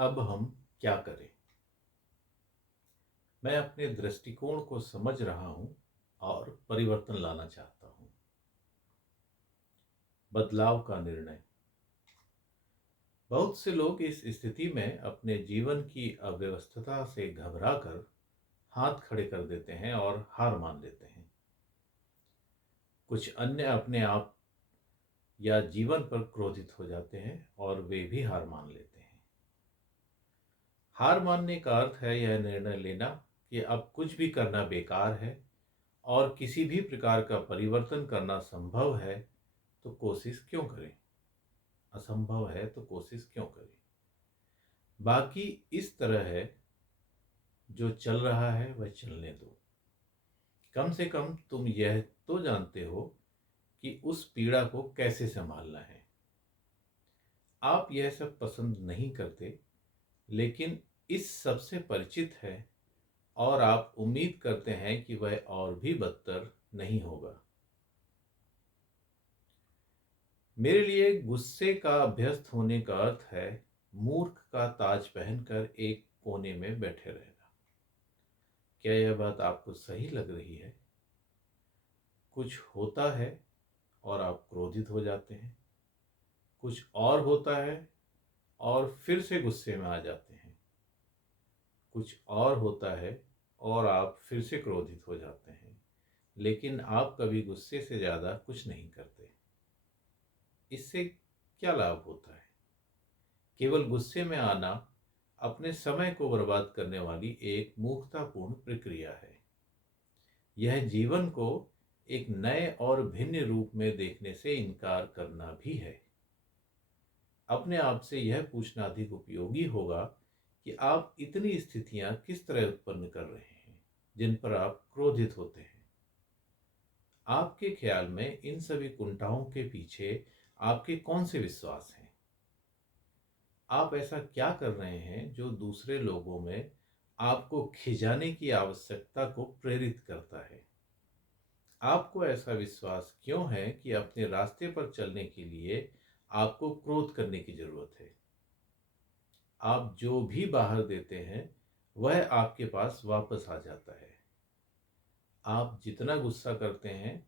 अब हम क्या करें? मैं अपने दृष्टिकोण को समझ रहा हूं और परिवर्तन लाना चाहता हूं। बदलाव का निर्णय। बहुत से लोग इस स्थिति में अपने जीवन की अव्यवस्था से घबराकर हाथ खड़े कर देते हैं और हार मान लेते हैं। कुछ अन्य अपने आप या जीवन पर क्रोधित हो जाते हैं और वे भी हार मान लेते हैं। हार मानने का अर्थ है यह निर्णय लेना कि अब कुछ भी करना बेकार है और किसी भी प्रकार का परिवर्तन करना संभव है तो कोशिश क्यों करें। असंभव है तो कोशिश क्यों करें। बाकी इस तरह है, जो चल रहा है वह चलने दो। कम से कम तुम यह तो जानते हो कि उस पीड़ा को कैसे संभालना है। आप यह सब पसंद नहीं करते, लेकिन इस सब से परिचित है और आप उम्मीद करते हैं कि वह और भी बदतर नहीं होगा। मेरे लिए गुस्से का अभ्यस्त होने का अर्थ है मूर्ख का ताज पहनकर एक कोने में बैठे रहना। क्या यह बात आपको सही लग रही है? कुछ होता है और आप क्रोधित हो जाते हैं। कुछ और होता है और फिर से गुस्से में आ जाते हैं। कुछ और होता है और आप फिर से क्रोधित हो जाते हैं, लेकिन आप कभी गुस्से से ज़्यादा कुछ नहीं करते। इससे क्या लाभ होता है? केवल गुस्से में आना अपने समय को बर्बाद करने वाली एक मूर्खतापूर्ण प्रक्रिया है। यह जीवन को एक नए और भिन्न रूप में देखने से इनकार करना भी है। अपने आप से यह पूछना अधिक उपयोगी होगा कि आप इतनी स्थितियां किस तरह उत्पन्न कर रहे हैं जिन पर आप क्रोधित होते हैं। आपके ख्याल में इन सभी कुंठाओं के पीछे आपके कौन से विश्वास हैं? आप ऐसा क्या कर रहे हैं जो दूसरे लोगों में आपको खिंचाने की आवश्यकता को प्रेरित करता है? आपको ऐसा विश्वास क्यों है कि अपने रास्ते पर चलने के लिए आपको क्रोध करने की जरूरत है? आप जो भी बाहर देते हैं वह आपके पास वापस आ जाता है। आप जितना गुस्सा करते हैं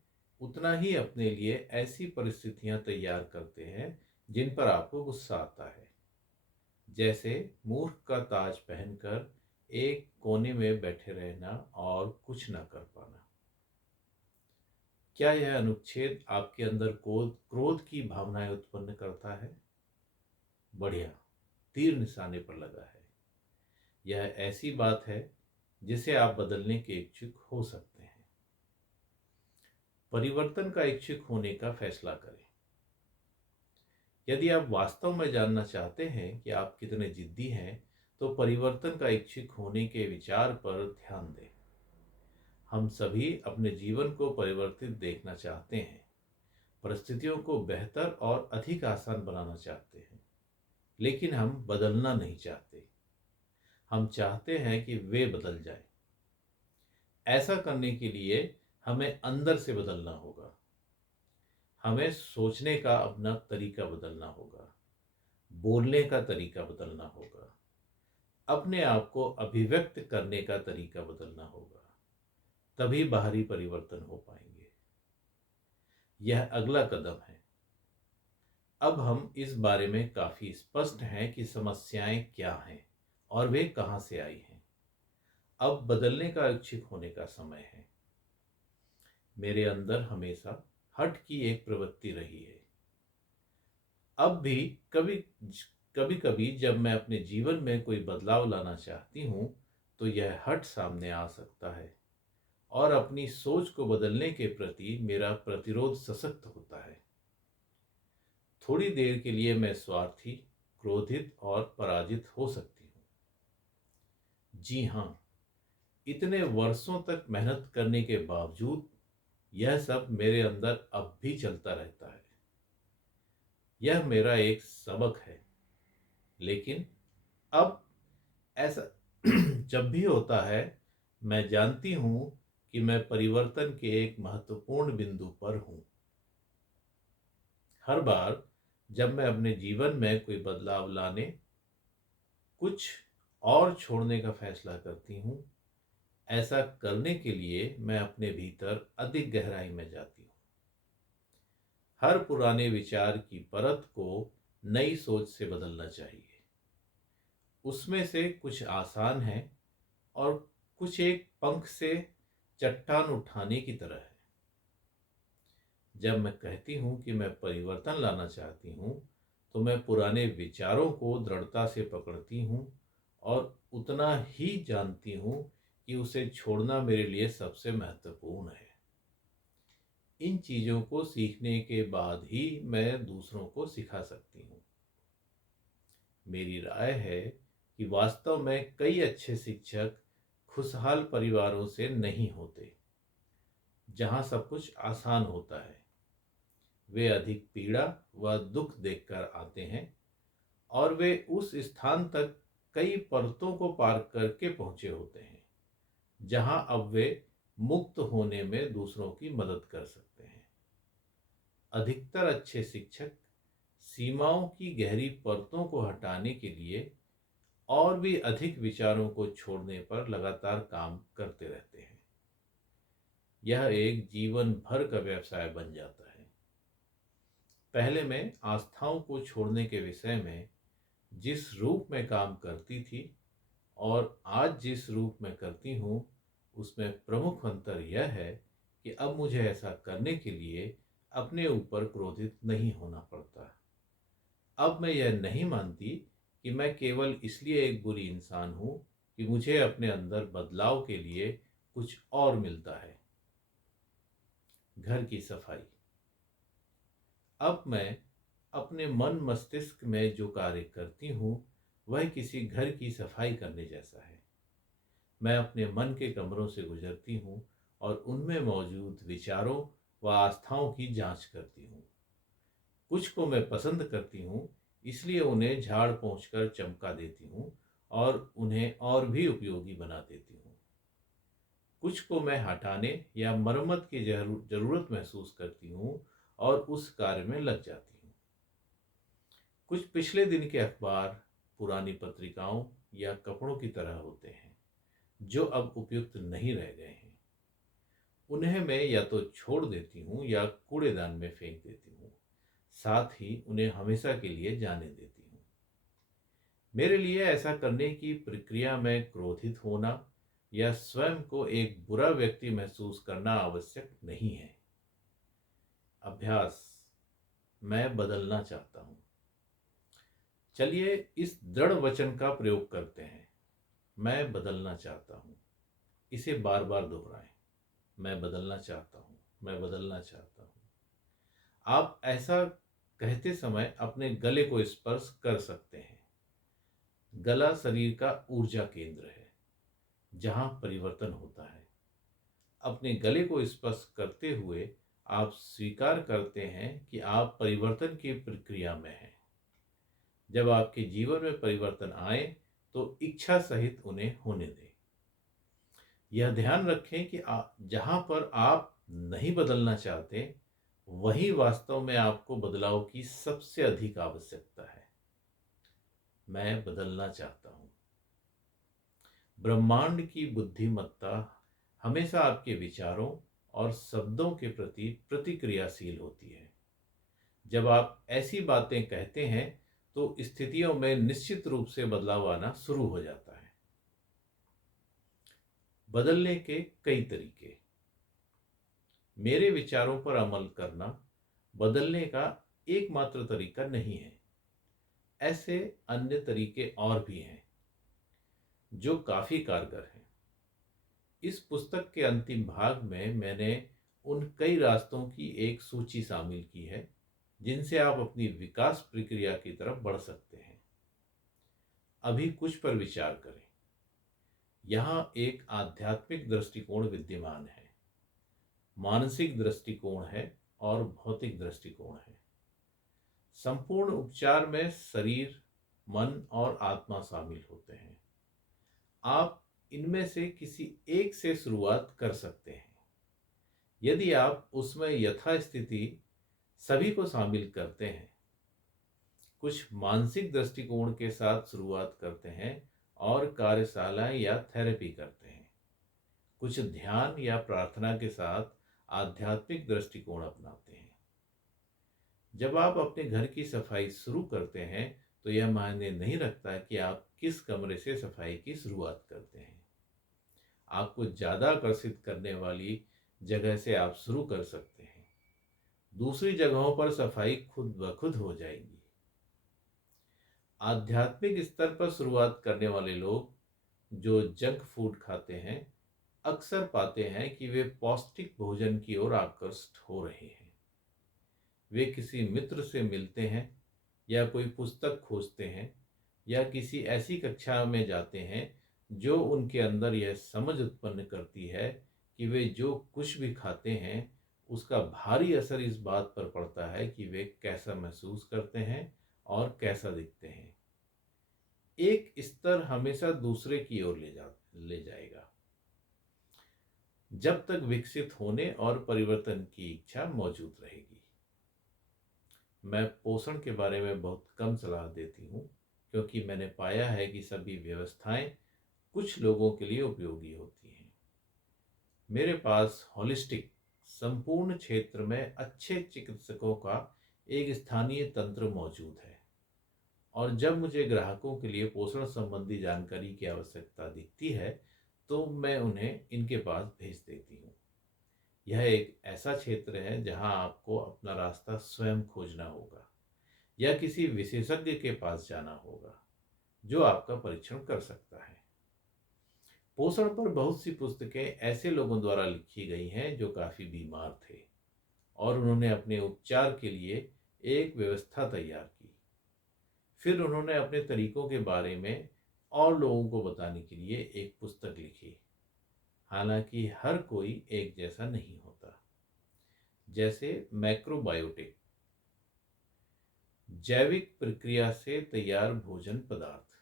उतना ही अपने लिए ऐसी परिस्थितियां तैयार करते हैं जिन पर आपको गुस्सा आता है। जैसे मूर्ख का ताज पहनकर एक कोने में बैठे रहना और कुछ न कर पाना। क्या यह अनुच्छेद आपके अंदर क्रोध की भावनाएं उत्पन्न करता है? बढ़िया, तीर निशाने पर लगा है। यह ऐसी बात है जिसे आप बदलने के इच्छुक हो सकते हैं। परिवर्तन का इच्छुक होने का फैसला करें। यदि आप वास्तव में जानना चाहते हैं कि आप कितने जिद्दी हैं, तो परिवर्तन का इच्छुक होने के विचार पर ध्यान दें। हम सभी अपने जीवन को परिवर्तित देखना चाहते हैं, परिस्थितियों को बेहतर और अधिक आसान बनाना चाहते हैं, लेकिन हम बदलना नहीं चाहते। हम चाहते हैं कि वे बदल जाएं। ऐसा करने के लिए हमें अंदर से बदलना होगा। हमें सोचने का अपना तरीका बदलना होगा, बोलने का तरीका बदलना होगा, अपने आप को अभिव्यक्त करने का तरीका बदलना होगा। तभी बाहरी परिवर्तन हो पाएंगे। यह अगला कदम है। अब हम इस बारे में काफी स्पष्ट हैं कि समस्याएं क्या हैं और वे कहां से आई हैं। अब बदलने का इच्छुक होने का समय है। मेरे अंदर हमेशा हठ की एक प्रवृत्ति रही है। अब भी कभी कभी कभी जब मैं अपने जीवन में कोई बदलाव लाना चाहती हूँ तो यह हठ सामने आ सकता है और अपनी सोच को बदलने के प्रति मेरा प्रतिरोध सशक्त होता है। थोड़ी देर के लिए मैं स्वार्थी, क्रोधित और पराजित हो सकती हूँ। जी हाँ, इतने वर्षों तक मेहनत करने के बावजूद यह सब मेरे अंदर अब भी चलता रहता है। यह मेरा एक सबक है, लेकिन अब ऐसा जब भी होता है, मैं जानती हूं कि मैं परिवर्तन के एक महत्वपूर्ण बिंदु पर हूं। हर बार जब मैं अपने जीवन में कोई बदलाव लाने कुछ और छोड़ने का फैसला करती हूँ, ऐसा करने के लिए मैं अपने भीतर अधिक गहराई में जाती हूँ। हर पुराने विचार की परत को नई सोच से बदलना चाहिए। उसमें से कुछ आसान है और कुछ एक पंख से चट्टान उठाने की तरह है। जब मैं कहती हूँ कि मैं परिवर्तन लाना चाहती हूँ, तो मैं पुराने विचारों को दृढ़ता से पकड़ती हूँ और उतना ही जानती हूँ कि उसे छोड़ना मेरे लिए सबसे महत्वपूर्ण है। इन चीज़ों को सीखने के बाद ही मैं दूसरों को सिखा सकती हूँ। मेरी राय है कि वास्तव में कई अच्छे शिक्षक खुशहाल परिवारों से नहीं होते, जहाँ सब कुछ आसान होता है। वे अधिक पीड़ा व दुख देखकर आते हैं और वे उस स्थान तक कई परतों को पार करके पहुंचे होते हैं, जहां अब वे मुक्त होने में दूसरों की मदद कर सकते हैं। अधिकतर अच्छे शिक्षक सीमाओं की गहरी परतों को हटाने के लिए और भी अधिक विचारों को छोड़ने पर लगातार काम करते रहते हैं। यह एक जीवन भर का व्यवसाय बन जाता है। पहले मैं आस्थाओं को छोड़ने के विषय में जिस रूप में काम करती थी और आज जिस रूप में करती हूँ, उसमें प्रमुख अंतर यह है कि अब मुझे ऐसा करने के लिए अपने ऊपर क्रोधित नहीं होना पड़ता। अब मैं यह नहीं मानती कि मैं केवल इसलिए एक बुरी इंसान हूँ कि मुझे अपने अंदर बदलाव के लिए कुछ और मिलता है। घर की सफाई। अब मैं अपने मन मस्तिष्क में जो कार्य करती हूँ, वह किसी घर की सफाई करने जैसा है। मैं अपने मन के कमरों से गुजरती हूँ और उनमें मौजूद विचारों व आस्थाओं की जांच करती हूँ। कुछ को मैं पसंद करती हूँ, इसलिए उन्हें झाड़ पोंछ कर चमका देती हूँ और उन्हें और भी उपयोगी बना देती हूँ। कुछ को मैं हटाने या मरम्मत की जरूरत महसूस करती हूँ और उस कार्य में लग जाती हूँ। कुछ पिछले दिन के अखबार, पुरानी पत्रिकाओं या कपड़ों की तरह होते हैं, जो अब उपयुक्त नहीं रह गए हैं। उन्हें मैं या तो छोड़ देती हूँ या कूड़ेदान में फेंक देती हूँ, साथ ही उन्हें हमेशा के लिए जाने देती हूँ। मेरे लिए ऐसा करने की प्रक्रिया में क्रोधित होना या स्वयं को एक बुरा व्यक्ति महसूस करना आवश्यक नहीं है। अभ्यास। मैं बदलना चाहता हूँ। चलिए इस दृढ़ वचन का प्रयोग करते हैं। मैं बदलना चाहता हूँ। इसे बार बार दोहराएं। मैं बदलना चाहता हूँ, मैं बदलना चाहता हूँ। आप ऐसा कहते समय अपने गले को स्पर्श कर सकते हैं। गला शरीर का ऊर्जा केंद्र है, जहां परिवर्तन होता है। अपने गले को स्पर्श करते हुए आप स्वीकार करते हैं कि आप परिवर्तन की प्रक्रिया में हैं। जब आपके जीवन में परिवर्तन आए, तो इच्छा सहित उन्हें होने दें। यह ध्यान रखें कि जहां पर आप नहीं बदलना चाहते, वही वास्तव में आपको बदलाव की सबसे अधिक आवश्यकता है। मैं बदलना चाहता हूं। ब्रह्मांड की बुद्धिमत्ता हमेशा आपके विचारों और शब्दों के प्रति प्रतिक्रियाशील होती है। जब आप ऐसी बातें कहते हैं, तो स्थितियों में निश्चित रूप से बदलाव आना शुरू हो जाता है। बदलने के कई तरीके। मेरे विचारों पर अमल करना बदलने का एकमात्र तरीका नहीं है। ऐसे अन्य तरीके और भी हैं जो काफी कारगर हैं। इस पुस्तक के अंतिम भाग में मैंने उन कई रास्तों की एक सूची शामिल की है, जिनसे आप अपनी विकास प्रक्रिया की तरफ बढ़ सकते हैं। अभी कुछ पर विचार करें। यहाँ एक आध्यात्मिक दृष्टिकोण विद्यमान है, मानसिक दृष्टिकोण है और भौतिक दृष्टिकोण है। संपूर्ण उपचार में शरीर, मन और आत्मा शामिल होते हैं। आप इनमें से किसी एक से शुरुआत कर सकते हैं। यदि आप उसमें यथास्थिति सभी को शामिल करते हैं, कुछ मानसिक दृष्टिकोण के साथ शुरुआत करते हैं और कार्यशालाएं या थेरेपी करते हैं। कुछ ध्यान या प्रार्थना के साथ आध्यात्मिक दृष्टिकोण अपनाते हैं। जब आप अपने घर की सफाई शुरू करते हैं तो यह मायने नहीं रखता कि आप किस कमरे से सफाई की शुरुआत करते हैं। आपको ज़्यादा आकर्षित करने वाली जगह से आप शुरू कर सकते हैं। दूसरी जगहों पर सफाई खुद ब खुद हो जाएगी। आध्यात्मिक स्तर पर शुरुआत करने वाले लोग जो जंक फूड खाते हैं अक्सर पाते हैं कि वे पौष्टिक भोजन की ओर आकर्षित हो रहे हैं। वे किसी मित्र से मिलते हैं या कोई पुस्तक खोजते हैं या किसी ऐसी कक्षा में जाते हैं जो उनके अंदर यह समझ उत्पन्न करती है कि वे जो कुछ भी खाते हैं उसका भारी असर इस बात पर पड़ता है कि वे कैसा महसूस करते हैं और कैसा दिखते हैं। एक स्तर हमेशा दूसरे की ओर ले जाएगा जब तक विकसित होने और परिवर्तन की इच्छा मौजूद रहेगी। मैं पोषण के बारे में बहुत कम सलाह देती हूँ क्योंकि मैंने पाया है कि सभी व्यवस्थाएं कुछ लोगों के लिए उपयोगी होती हैं। मेरे पास होलिस्टिक संपूर्ण क्षेत्र में अच्छे चिकित्सकों का एक स्थानीय तंत्र मौजूद है और जब मुझे ग्राहकों के लिए पोषण संबंधी जानकारी की आवश्यकता दिखती है तो मैं उन्हें इनके पास भेज देती हूँ। यह एक ऐसा क्षेत्र है जहां आपको अपना रास्ता स्वयं खोजना होगा या किसी विशेषज्ञ के पास जाना होगा जो आपका परीक्षण कर सकता है। पोषण पर बहुत सी पुस्तकें ऐसे लोगों द्वारा लिखी गई हैं जो काफी बीमार थे और उन्होंने अपने उपचार के लिए एक व्यवस्था तैयार की। फिर उन्होंने अपने तरीकों के बारे में और लोगों को बताने के लिए एक पुस्तक लिखी। हालांकि हर कोई एक जैसा नहीं होता। जैसे मैक्रोबायोटिक जैविक प्रक्रिया से तैयार भोजन पदार्थ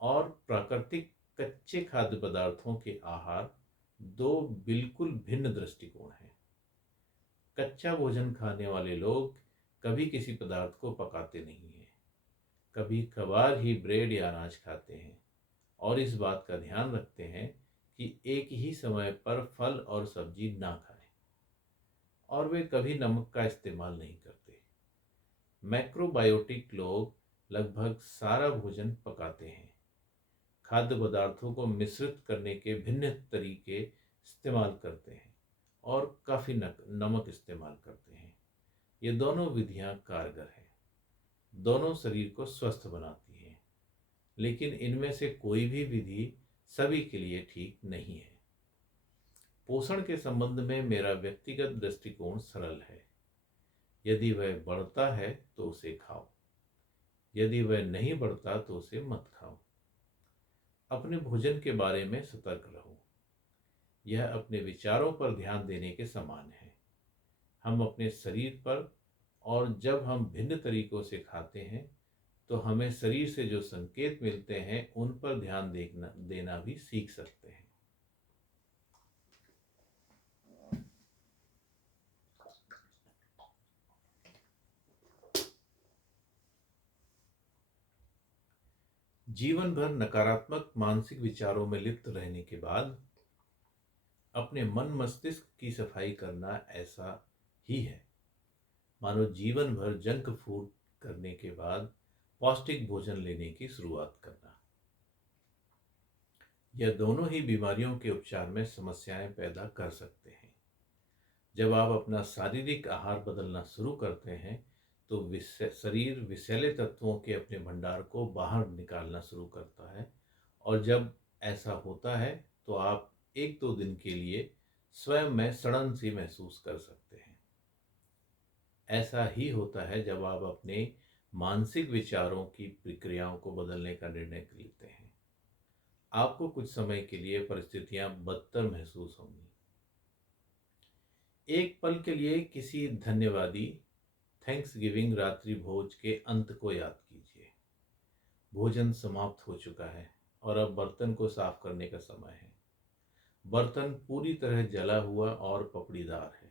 और प्राकृतिक कच्चे खाद्य पदार्थों के आहार दो बिल्कुल भिन्न दृष्टिकोण हैं। कच्चा भोजन खाने वाले लोग कभी किसी पदार्थ को पकाते नहीं हैं, कभी कभार ही ब्रेड या अनाज खाते हैं और इस बात का ध्यान रखते हैं कि एक ही समय पर फल और सब्जी ना खाएं और वे कभी नमक का इस्तेमाल नहीं करते। मैक्रोबायोटिक लोग लगभग सारा भोजन पकाते हैं, खाद्य पदार्थों को मिश्रित करने के भिन्न तरीके इस्तेमाल करते हैं और काफ़ी नमक इस्तेमाल करते हैं। ये दोनों विधियां कारगर हैं, दोनों शरीर को स्वस्थ बनाती हैं, लेकिन इनमें से कोई भी विधि सभी के लिए ठीक नहीं है। पोषण के संबंध में मेरा व्यक्तिगत दृष्टिकोण सरल है। यदि वह बढ़ता है तो उसे खाओ, यदि वह नहीं बढ़ता तो उसे मत खाओ। अपने भोजन के बारे में सतर्क रहो। यह अपने विचारों पर ध्यान देने के समान है। हम अपने शरीर पर और जब हम भिन्न तरीकों से खाते हैं तो हमें शरीर से जो संकेत मिलते हैं उन पर ध्यान देना भी सीख सकते हैं। जीवन भर नकारात्मक मानसिक विचारों में लिप्त रहने के बाद अपने मन मस्तिष्क की सफाई करना ऐसा ही है मानो जीवन भर जंक फूड करने के बाद पौष्टिक भोजन लेने की शुरुआत करना। यह दोनों ही बीमारियों के उपचार में समस्याएं पैदा कर सकते हैं। जब आप अपना शारीरिक आहार बदलना शुरू करते हैं तो शरीर विषैले तत्वों के अपने भंडार को बाहर निकालना शुरू करता है और जब ऐसा होता है तो आप एक दो दिन के लिए स्वयं में सड़न सी महसूस कर सकते हैं। ऐसा ही होता है जब आप अपने मानसिक विचारों की प्रक्रियाओं को बदलने का निर्णय लेते हैं। आपको कुछ समय के लिए परिस्थितियां बदतर महसूस होंगी। एक पल के लिए किसी धन्यवादी थैंक्स गिविंग रात्रि भोज के अंत को याद कीजिए। भोजन समाप्त हो चुका है और अब बर्तन को साफ करने का समय है। बर्तन पूरी तरह जला हुआ और पपड़ीदार है,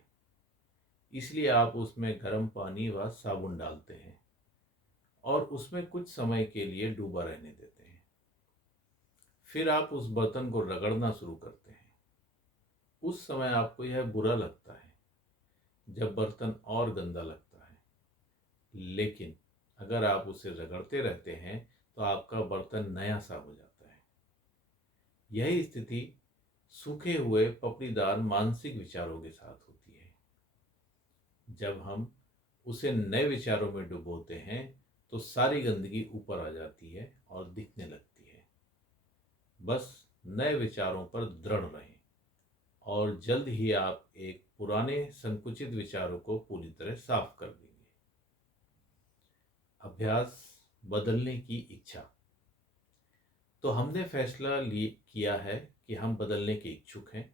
इसलिए आप उसमें गर्म पानी व साबुन डालते हैं। उसमें कुछ समय के लिए डूबा रहने देते हैं। फिर आप उस बर्तन को रगड़ना शुरू करते हैं। उस समय आपको यह बुरा लगता है जब बर्तन और गंदा लगता है, लेकिन अगर आप उसे रगड़ते रहते हैं तो आपका बर्तन नया सा हो जाता है। यही स्थिति सूखे हुए पपड़ीदार मानसिक विचारों के साथ होती है। जब हम उसे नए विचारों में डुबोते हैं तो सारी गंदगी ऊपर आ जाती है और दिखने लगती है। बस नए विचारों पर दृढ़ रहें और जल्द ही आप एक पुराने संकुचित विचारों को पूरी तरह साफ कर देंगे। अभ्यास, बदलने की इच्छा। तो हमने फैसला किया है कि हम बदलने के इच्छुक हैं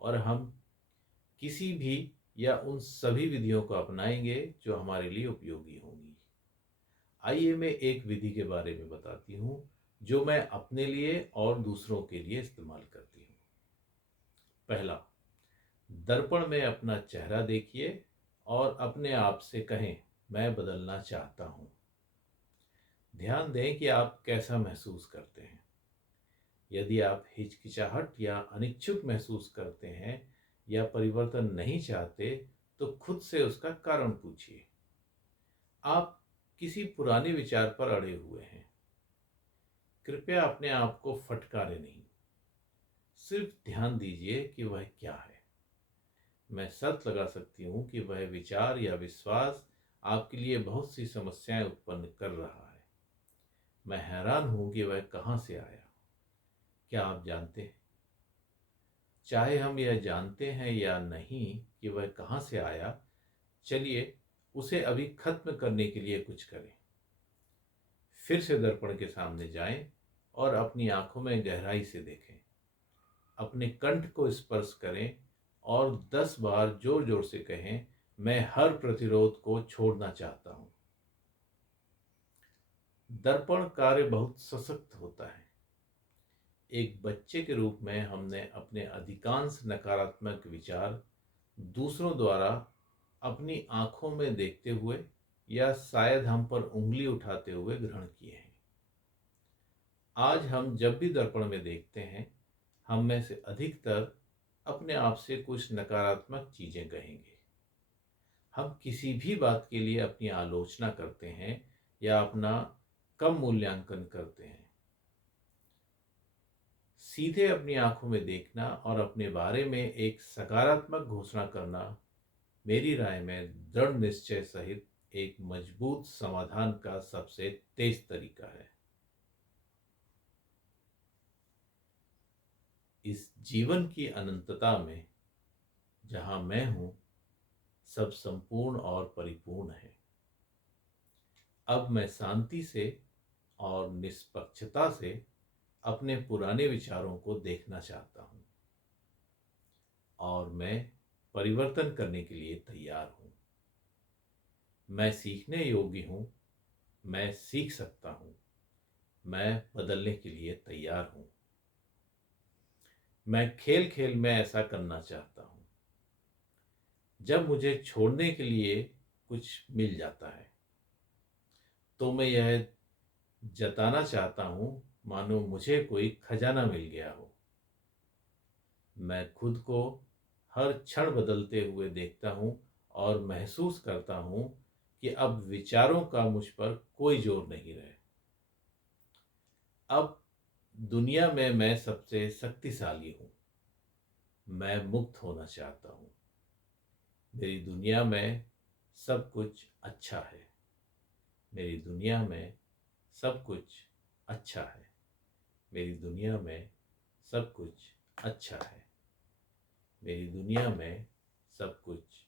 और हम किसी भी या उन सभी विधियों को अपनाएंगे जो हमारे लिए उपयोगी होंगी। आइए मैं एक विधि के बारे में बताती हूँ जो मैं अपने लिए और दूसरों के लिए इस्तेमाल करती हूँ। पहला, दर्पण में अपना चेहरा देखिए और अपने आप से कहें, मैं बदलना चाहता हूँ। ध्यान दें कि आप कैसा महसूस करते हैं। यदि आप हिचकिचाहट या अनिच्छुक महसूस करते हैं या परिवर्तन नहीं चाहते तो खुद से उसका कारण पूछिए। आप किसी पुराने विचार पर अड़े हुए हैं। कृपया अपने आप को फटकारें नहीं, सिर्फ ध्यान दीजिए कि वह क्या है। मैं शर्त लगा सकती हूँ कि वह विचार या विश्वास आपके लिए बहुत सी समस्याएं उत्पन्न कर रहा है। मैं हैरान हूँ कि वह कहाँ से आया। क्या आप जानते हैं? चाहे हम यह जानते हैं या नहीं कि वह कहाँ से आया, चलिए उसे अभी खत्म करने के लिए कुछ करें। फिर से दर्पण के सामने जाएं और अपनी आंखों में गहराई से देखें। अपने कंठ को स्पर्श करें और 10 बार जोर जोर से कहें, मैं हर प्रतिरोध को छोड़ना चाहता हूं। दर्पण कार्य बहुत सशक्त होता है। एक बच्चे के रूप में हमने अपने अधिकांश नकारात्मक विचार दूसरों द्वारा अपनी आंखों में देखते हुए या शायद हम पर उंगली उठाते हुए ग्रहण किए हैं। आज हम जब भी दर्पण में देखते हैं, हम में से अधिकतर अपने आप से कुछ नकारात्मक चीजें कहेंगे। हम किसी भी बात के लिए अपनी आलोचना करते हैं या अपना कम मूल्यांकन करते हैं। सीधे अपनी आंखों में देखना और अपने बारे में एक सकारात्मक घोषणा करना मेरी राय में दृढ़ निश्चय सहित एक मजबूत समाधान का सबसे तेज तरीका है। इस जीवन की अनंतता में जहां मैं हूं, सब संपूर्ण और परिपूर्ण है। अब मैं शांति से और निष्पक्षता से अपने पुराने विचारों को देखना चाहता हूं और मैं परिवर्तन करने के लिए तैयार हूं। मैं सीखने योग्य हूं, मैं सीख सकता हूं, मैं बदलने के लिए तैयार हूं। मैं खेल खेल में ऐसा करना चाहता हूं। जब मुझे छोड़ने के लिए कुछ मिल जाता है तो मैं यह जताना चाहता हूं मानो मुझे कोई खजाना मिल गया हो। मैं खुद को हर क्षण बदलते हुए देखता हूं और महसूस करता हूं कि अब विचारों का मुझ पर कोई जोर नहीं रहे। अब दुनिया में मैं सबसे शक्तिशाली हूं। मैं मुक्त होना चाहता हूं। मेरी दुनिया में सब कुछ अच्छा है। मेरी दुनिया में सब कुछ अच्छा है। मेरी दुनिया में सब कुछ अच्छा है। मेरी दुनिया में सब कुछ